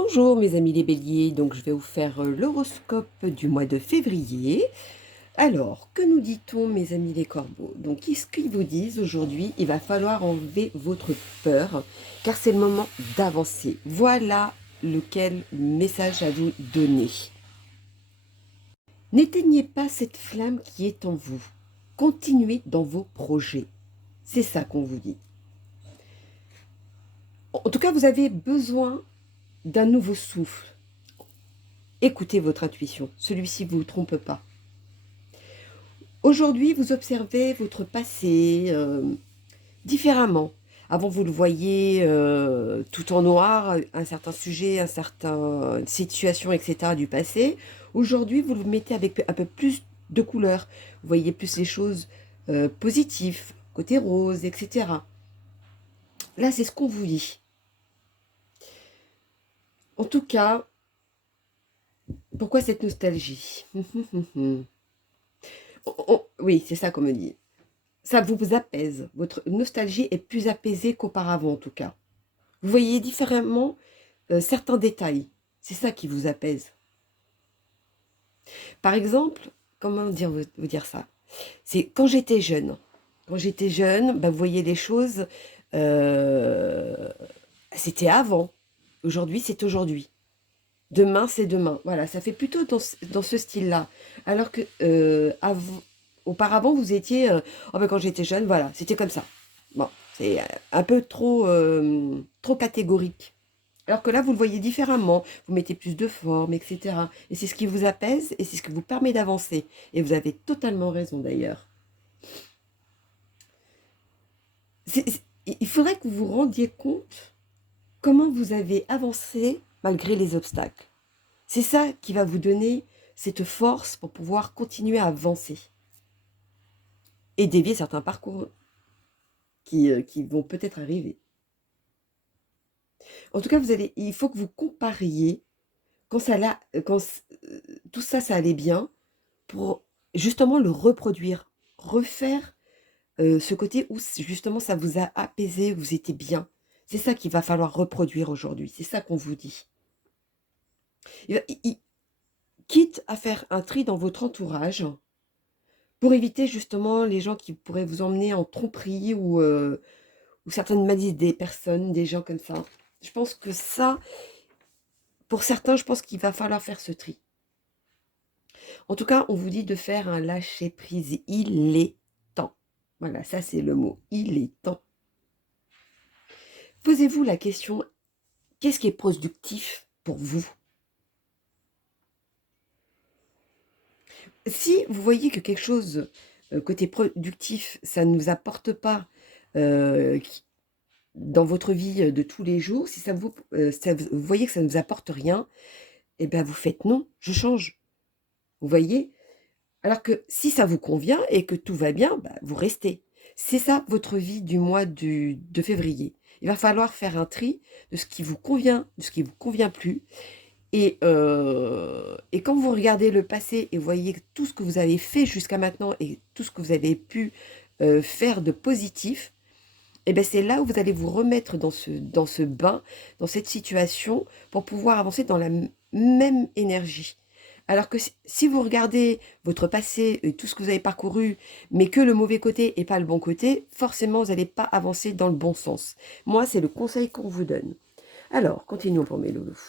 Bonjour mes amis les béliers, donc je vais vous faire l'horoscope du mois de février. Alors, que nous dit-on mes amis les corbeaux? Donc, qu'est-ce qu'ils vous disent aujourd'hui? Il va falloir enlever votre peur, car c'est le moment d'avancer. Voilà lequel message à vous donner. N'éteignez pas cette flamme qui est en vous. Continuez dans vos projets. C'est ça qu'on vous dit. En tout cas, vous avez besoin d'un nouveau souffle. Écoutez votre intuition, celui-ci ne vous trompe pas. Aujourd'hui, vous observez votre passé différemment. Avant, vous le voyez tout en noir, un certain sujet, une situation, etc. du passé. Aujourd'hui, vous le mettez avec un peu plus de couleurs. Vous voyez plus les choses positives, côté rose, etc. Là, c'est ce qu'on vous dit. En tout cas, pourquoi cette nostalgie? Oui, c'est ça qu'on me dit. Ça vous apaise. Votre nostalgie est plus apaisée qu'auparavant, en tout cas. Vous voyez différemment certains détails. C'est ça qui vous apaise. Par exemple, comment vous dire ça? C'est quand j'étais jeune. Quand j'étais jeune, bah, vous voyez les choses, euh, c'était avant. Aujourd'hui, c'est aujourd'hui. Demain, c'est demain. Voilà, ça fait plutôt dans ce style-là. Alors que auparavant, vous étiez, oh ben, quand j'étais jeune, voilà, c'était comme ça. Bon, c'est un peu trop catégorique. Alors que là, vous le voyez différemment. Vous mettez plus de forme, etc. Et c'est ce qui vous apaise et c'est ce qui vous permet d'avancer. Et vous avez totalement raison d'ailleurs. Il faudrait que vous vous rendiez compte comment vous avez avancé malgré les obstacles. C'est ça qui va vous donner cette force pour pouvoir continuer à avancer et dévier certains parcours qui vont peut-être arriver. En tout cas, il faut que vous compariez quand tout ça, ça allait bien, pour justement le reproduire, refaire ce côté où justement ça vous a apaisé, vous étiez bien. C'est ça qu'il va falloir reproduire aujourd'hui, c'est ça qu'on vous dit. Quitte à faire un tri dans votre entourage, pour éviter justement les gens qui pourraient vous emmener en tromperie ou certaines malices des personnes, des gens comme ça. Je pense que ça, pour certains, je pense qu'il va falloir faire ce tri. En tout cas, on vous dit de faire un lâcher-prise. Il est temps. Voilà, ça c'est le mot. Il est temps. Posez-vous la question, qu'est-ce qui est productif pour vous? Si vous voyez que quelque chose, côté productif, ça ne nous apporte pas euh, dans votre vie de tous les jours, si vous voyez que ça ne vous apporte rien, eh bien vous faites non, je change. Vous voyez? Alors que si ça vous convient et que tout va bien, bah, vous restez. C'est ça votre vie du mois de février. Il va falloir faire un tri de ce qui vous convient, de ce qui ne vous convient plus. Et quand vous regardez le passé et voyez tout ce que vous avez fait jusqu'à maintenant et tout ce que vous avez pu faire de positif, et bien c'est là où vous allez vous remettre dans ce bain, dans cette situation, pour pouvoir avancer dans la même énergie. Alors que si vous regardez votre passé et tout ce que vous avez parcouru, mais que le mauvais côté et pas le bon côté, forcément vous n'allez pas avancer dans le bon sens. Moi, c'est le conseil qu'on vous donne. Alors, continuons pour mes loulous.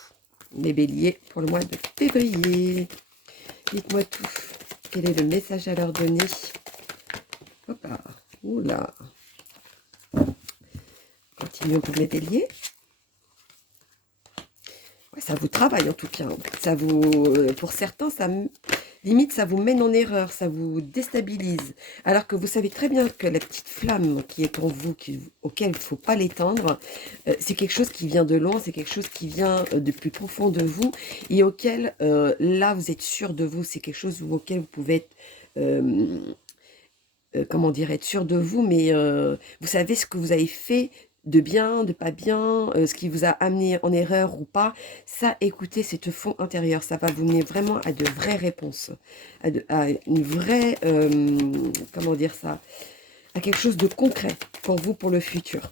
Les béliers pour le mois de février. Dites-moi tout. Quel est le message à leur donner? Hop là. Oula. Continuons pour les béliers. Ouais, ça vous travaille en tout cas. Ça vous, pour certains, limite, ça vous mène en erreur, ça vous déstabilise. Alors que vous savez très bien que la petite flamme qui est en vous, auquel il ne faut pas l'éteindre, c'est quelque chose qui vient de loin, c'est quelque chose qui vient de plus profond de vous et auquel, là, vous êtes sûr de vous. C'est quelque chose auquel vous pouvez être... comment dire, être sûr de vous, mais vous savez ce que vous avez fait de bien, de pas bien, ce qui vous a amené en erreur ou pas. Ça, écoutez, c'est ce fond intérieur. Ça va vous mener vraiment à de vraies réponses, à une vraie, comment dire ça, à quelque chose de concret pour vous, pour le futur.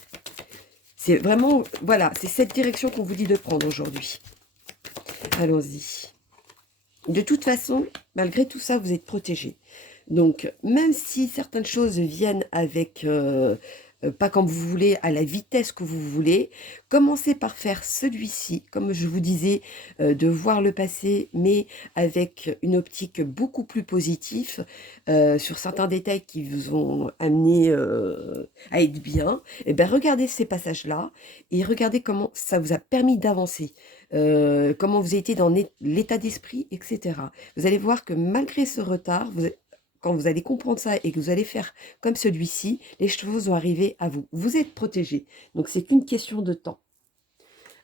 C'est vraiment, voilà, c'est cette direction qu'on vous dit de prendre aujourd'hui. allons-y. De toute façon, malgré tout ça, vous êtes protégé. Donc, même si certaines choses viennent avec, pas comme vous voulez, à la vitesse que vous voulez, commencez par faire celui-ci, comme je vous disais, de voir le passé, mais avec une optique beaucoup plus positive, sur certains détails qui vous ont amené à être bien. Et bien, regardez ces passages-là et regardez comment ça vous a permis d'avancer, comment vous étiez dans l'état d'esprit, etc. Vous allez voir que malgré ce retard, quand vous allez comprendre ça et que vous allez faire comme celui-ci, les choses vont arriver à vous. Vous êtes protégé. Donc, c'est qu'une question de temps.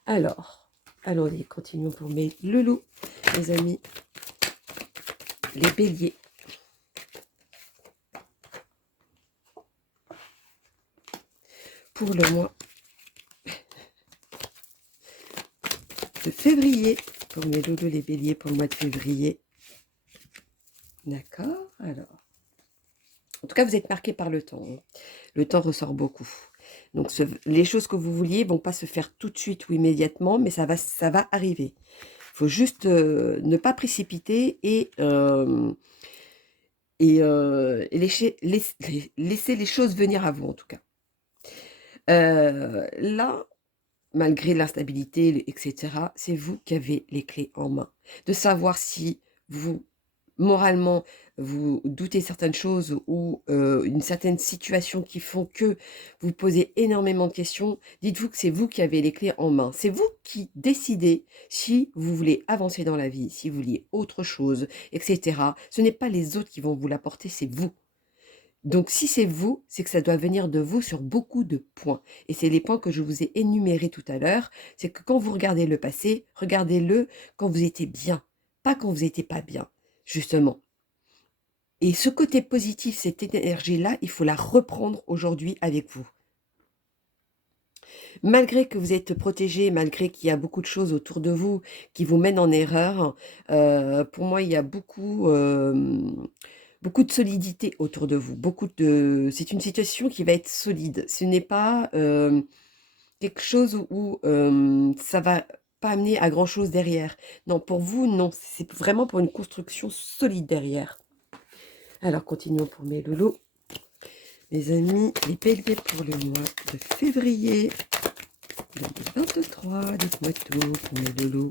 Alors, allons-y, continuons pour mes loulous, mes amis. Les béliers. Pour le mois de février. Pour mes loulous, les béliers, pour le mois de février. D'accord, alors. En tout cas, vous êtes marqué par le temps. Hein. Le temps ressort beaucoup. Donc, les choses que vous vouliez ne vont pas se faire tout de suite ou immédiatement, mais ça va arriver. Il faut juste ne pas précipiter et laisser les choses venir à vous, en tout cas. Là, malgré l'instabilité, etc., c'est vous qui avez les clés en main. De savoir si vous, moralement, vous doutez certaines choses ou une certaine situation qui font que vous posez énormément de questions, dites-vous que c'est vous qui avez les clés en main. C'est vous qui décidez si vous voulez avancer dans la vie, si vous voulez autre chose, etc. Ce n'est pas les autres qui vont vous l'apporter, c'est vous. Donc, si c'est vous, c'est que ça doit venir de vous sur beaucoup de points. Et c'est les points que je vous ai énumérés tout à l'heure. C'est que quand vous regardez le passé, regardez-le quand vous étiez bien, pas quand vous n'étiez pas bien, justement. Et ce côté positif, cette énergie-là, il faut la reprendre aujourd'hui avec vous. Malgré que vous êtes protégé, malgré qu'il y a beaucoup de choses autour de vous qui vous mènent en erreur, pour moi, il y a beaucoup de solidité autour de vous. C'est une situation qui va être solide. Ce n'est pas quelque chose où ça va pas amener à grand-chose derrière. Non, pour vous, non. C'est vraiment pour une construction solide derrière. Alors, continuons pour mes loulous. Mes amis, les béliers pour le mois de février 2023. Dites-moi tout pour mes loulous.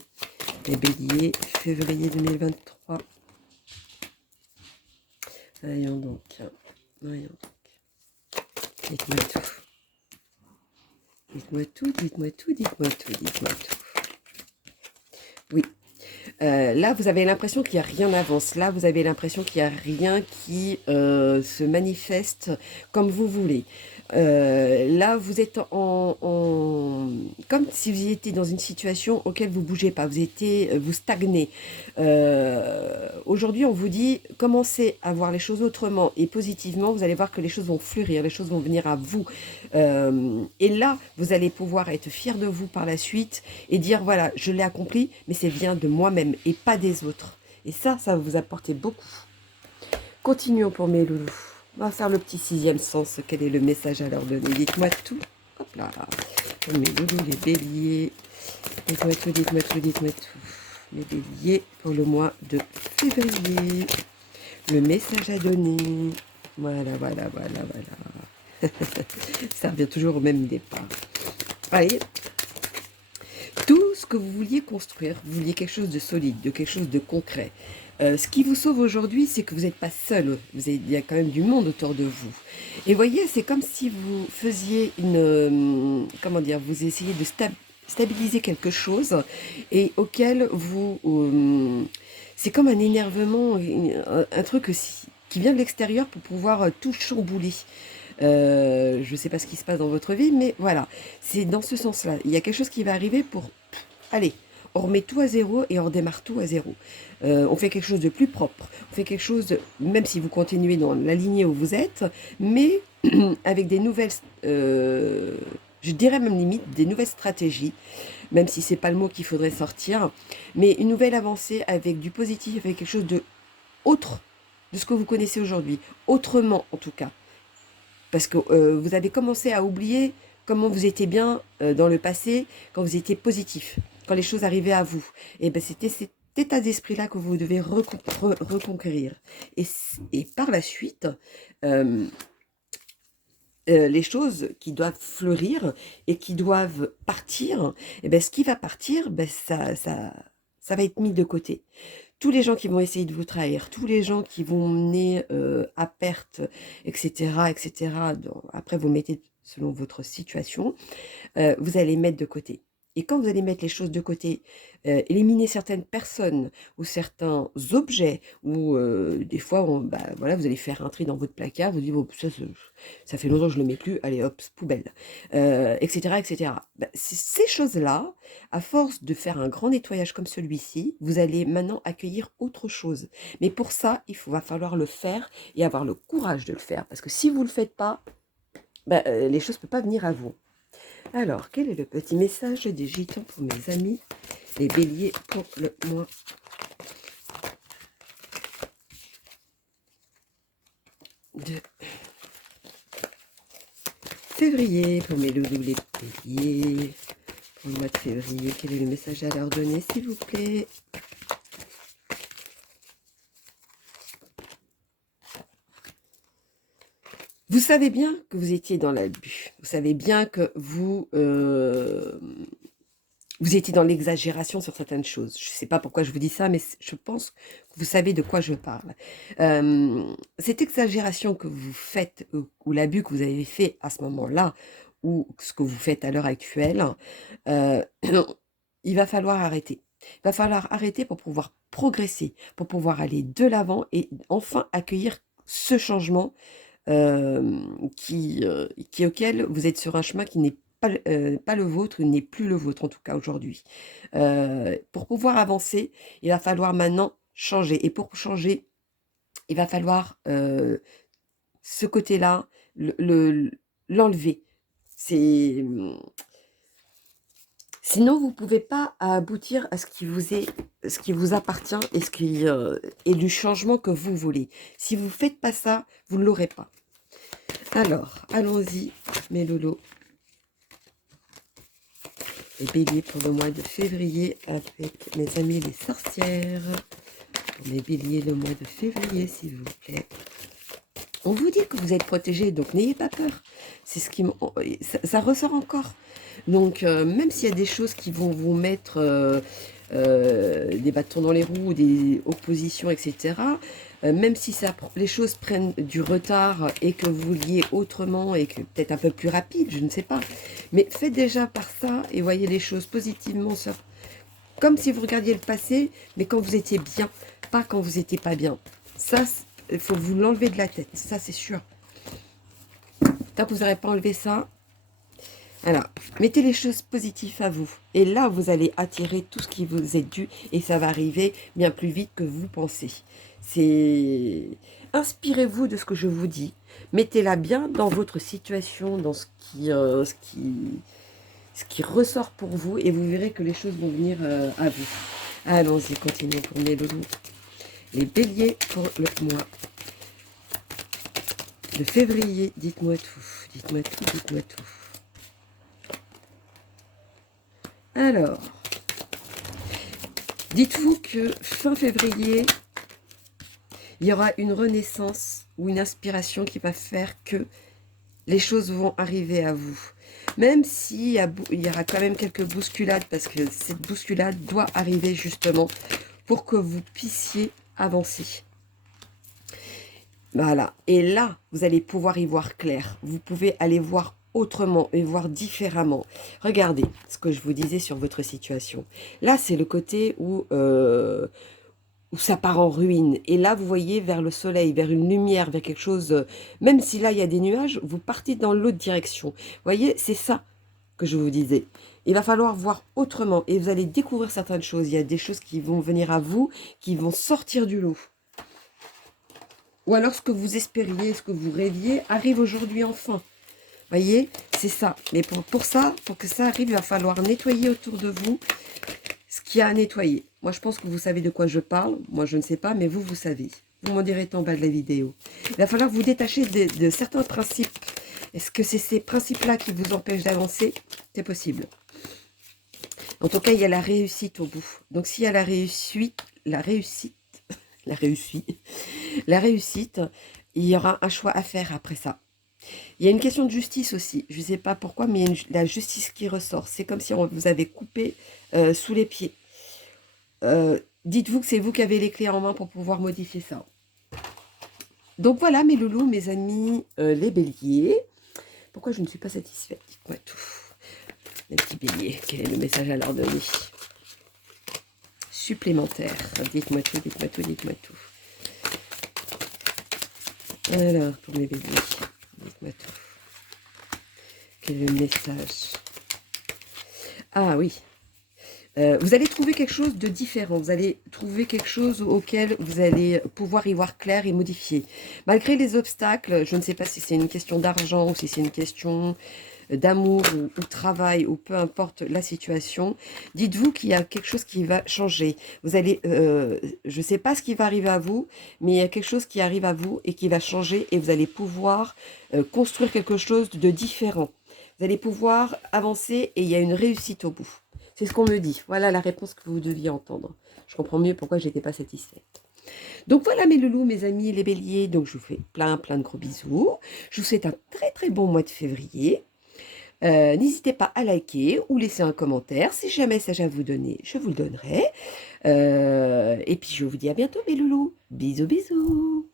Les béliers, février 2023. Voyons donc. Voyons donc. Dites-moi tout. Dites-moi tout, dites-moi tout, dites-moi tout, dites-moi tout. Oui. Là, vous avez l'impression qu'il n'y a rien d'avance. Là, vous avez l'impression qu'il n'y a rien qui se manifeste comme vous voulez. Là, vous êtes comme si vous étiez dans une situation auquel vous ne bougez pas, vous stagnez. Aujourd'hui, on vous dit, commencez à voir les choses autrement et positivement, vous allez voir que les choses vont fleurir, les choses vont venir à vous. Et là, vous allez pouvoir être fier de vous par la suite et dire, voilà, je l'ai accompli, mais c'est bien de moi-même et pas des autres. Et ça va vous apporter beaucoup. Continuons pour mes loulous. On va faire le petit sixième sens. Quel est le message à leur donner? Dites-moi tout. Hop là. Pour mes loulous, les béliers. Dites-moi tout, dites-moi tout, dites-moi tout. Les béliers pour le mois de février. Le message à donner. Voilà, voilà, voilà, voilà. Ça revient toujours au même départ. Allez. Tout ce que vous vouliez construire, vous vouliez quelque chose de solide, de quelque chose de concret. Ce qui vous sauve aujourd'hui, c'est que vous n'êtes pas seul. Il y a quand même du monde autour de vous. Et voyez, c'est comme si vous faisiez comment dire, vous essayez de stabiliser quelque chose et auquel vous... c'est comme un énervement, un truc qui vient de l'extérieur pour pouvoir tout chambouler. Je ne sais pas ce qui se passe dans votre vie, mais voilà, c'est dans ce sens-là. Il y a quelque chose qui va arriver pour... Allez, on remet tout à zéro et on redémarre tout à zéro. On fait quelque chose de plus propre. On fait quelque chose, même si vous continuez dans la lignée où vous êtes, mais avec des nouvelles... je dirais même limite des nouvelles stratégies, même si c'est pas le mot qu'il faudrait sortir, mais une nouvelle avancée avec du positif, avec quelque chose de autre de ce que vous connaissez aujourd'hui, autrement en tout cas. Parce que vous avez commencé à oublier comment vous étiez bien dans le passé, quand vous étiez positif, quand les choses arrivaient à vous. Et ben c'était cet état d'esprit-là que vous devez reconquérir. Et par la suite, les choses qui doivent fleurir et qui doivent partir, et ben ce qui va partir, ben ça va être mis de côté. Tous les gens qui vont essayer de vous trahir, tous les gens qui vont mener à perte, etc., etc. Après, vous mettez selon votre situation, vous allez mettre de côté. Et quand vous allez mettre les choses de côté, éliminer certaines personnes ou certains objets, ou des fois, bah, voilà, vous allez faire un tri dans votre placard, vous dites, bon, ça fait longtemps que je ne le mets plus, allez hop, poubelle, etc. etc. Bah, ces choses-là, à force de faire un grand nettoyage comme celui-ci, vous allez maintenant accueillir autre chose. Mais pour ça, va falloir le faire et avoir le courage de le faire. Parce que si vous ne le faites pas, bah, les choses ne peuvent pas venir à vous. Alors, quel est le petit message des gitans pour mes amis, les béliers pour le mois de février, pour mes loulous les béliers, pour le mois de février, quel est le message à leur donner, s'il vous plaît? Vous savez bien que vous étiez dans l'abus. Vous savez bien que vous étiez dans l'exagération sur certaines choses. Je ne sais pas pourquoi je vous dis ça, mais je pense que vous savez de quoi je parle. Cette exagération que vous faites, ou l'abus que vous avez fait à ce moment-là, ou ce que vous faites à l'heure actuelle, il va falloir arrêter. Il va falloir arrêter pour pouvoir progresser, pour pouvoir aller de l'avant et enfin accueillir ce changement auquel vous êtes sur un chemin qui n'est pas le vôtre, n'est plus le vôtre en tout cas aujourd'hui. Pour pouvoir avancer, il va falloir maintenant changer. Et pour changer, il va falloir ce côté-là, l'enlever. Sinon, vous ne pouvez pas aboutir à ce qui vous appartient et et du changement que vous voulez. Si vous ne faites pas ça, vous ne l'aurez pas. Alors, allons-y, mes lolos. Les béliers pour le mois de février avec mes amis les sorcières. Pour mes béliers, le mois de février, s'il vous plaît. On vous dit que vous êtes protégés, donc n'ayez pas peur. C'est ce qui ça ressort encore. Donc, même s'il y a des choses qui vont vous mettre des bâtons dans les roues, des oppositions, etc., même si les choses prennent du retard et que vous vouliez autrement et que peut-être un peu plus rapide, je ne sais pas. Mais faites déjà par ça et voyez les choses positivement, comme si vous regardiez le passé, mais quand vous étiez bien, pas quand vous n'étiez pas bien. Ça, il faut vous l'enlever de la tête, ça c'est sûr. Tant que vous n'aurez pas enlevé ça, voilà, mettez les choses positives à vous. Et là, vous allez attirer tout ce qui vous est dû et ça va arriver bien plus vite que vous pensez. Inspirez-vous de ce que je vous dis. Mettez-la bien dans votre situation, dans ce qui ressort pour vous et vous verrez que les choses vont venir à vous. Allons-y, continuons pour mes loulous. Les béliers pour le mois de février. Dites-moi tout, dites-moi tout, dites-moi tout. Alors, dites-vous que fin février, il y aura une renaissance ou une inspiration qui va faire que les choses vont arriver à vous. Même s'il y aura quand même quelques bousculades, parce que cette bousculade doit arriver justement pour que vous puissiez avancer. Voilà. Et là, vous allez pouvoir y voir clair. Vous pouvez aller voir autrement et voir différemment. Regardez ce que je vous disais sur votre situation. Là, c'est le côté où ça part en ruine. Et là, vous voyez vers le soleil, vers une lumière, vers quelque chose, même si là, il y a des nuages, vous partez dans l'autre direction. Vous voyez, c'est ça que je vous disais. Il va falloir voir autrement et vous allez découvrir certaines choses. Il y a des choses qui vont venir à vous, qui vont sortir du lot. Ou alors ce que vous espériez, ce que vous rêviez, arrive aujourd'hui enfin. Vous voyez, c'est ça. Mais pour ça, pour que ça arrive, il va falloir nettoyer autour de vous ce qu'il y a à nettoyer. Moi, je pense que vous savez de quoi je parle. Moi, je ne sais pas, mais vous, vous savez. Vous m'en direz en bas de la vidéo. Il va falloir vous détacher de certains principes. Est-ce que c'est ces principes-là qui vous empêchent d'avancer? C'est possible. Il En tout cas, il y a la réussite au bout. Donc, s'il y a la réussite, la réussite, il y aura un choix à faire après ça. Il y a une question de justice aussi. Je ne sais pas pourquoi, mais il y a la justice qui ressort. C'est comme si on vous avait coupé sous les pieds. Dites-vous que c'est vous qui avez les clés en main pour pouvoir modifier ça. Donc voilà mes loulous, mes amis, les béliers. Pourquoi je ne suis pas satisfaite? Dites-moi tout. Les petits béliers, quel est le message à leur donner? Supplémentaire. Dites-moi tout, dites-moi tout, dites-moi tout. Alors, pour mes béliers, dites-moi tout. Quel est le message? Ah oui. Vous allez trouver quelque chose de différent. Vous allez trouver quelque chose auquel vous allez pouvoir y voir clair et modifier. Malgré les obstacles, je ne sais pas si c'est une question d'argent ou si c'est une question d'amour ou de travail ou peu importe la situation, dites-vous qu'il y a quelque chose qui va changer. Vous allez, je ne sais pas ce qui va arriver à vous, mais il y a quelque chose qui arrive à vous et qui va changer et vous allez pouvoir construire quelque chose de différent. Vous allez pouvoir avancer et il y a une réussite au bout. C'est ce qu'on me dit. Voilà la réponse que vous deviez entendre. Je comprends mieux pourquoi je n'étais pas satisfaite. Donc voilà mes loulous, mes amis, les béliers. Donc je vous fais plein de gros bisous. Je vous souhaite un très bon mois de février. N'hésitez pas à liker ou laisser un commentaire. Si j'ai un message à vous donner, je vous le donnerai. Et puis je vous dis à bientôt mes loulous. Bisous bisous.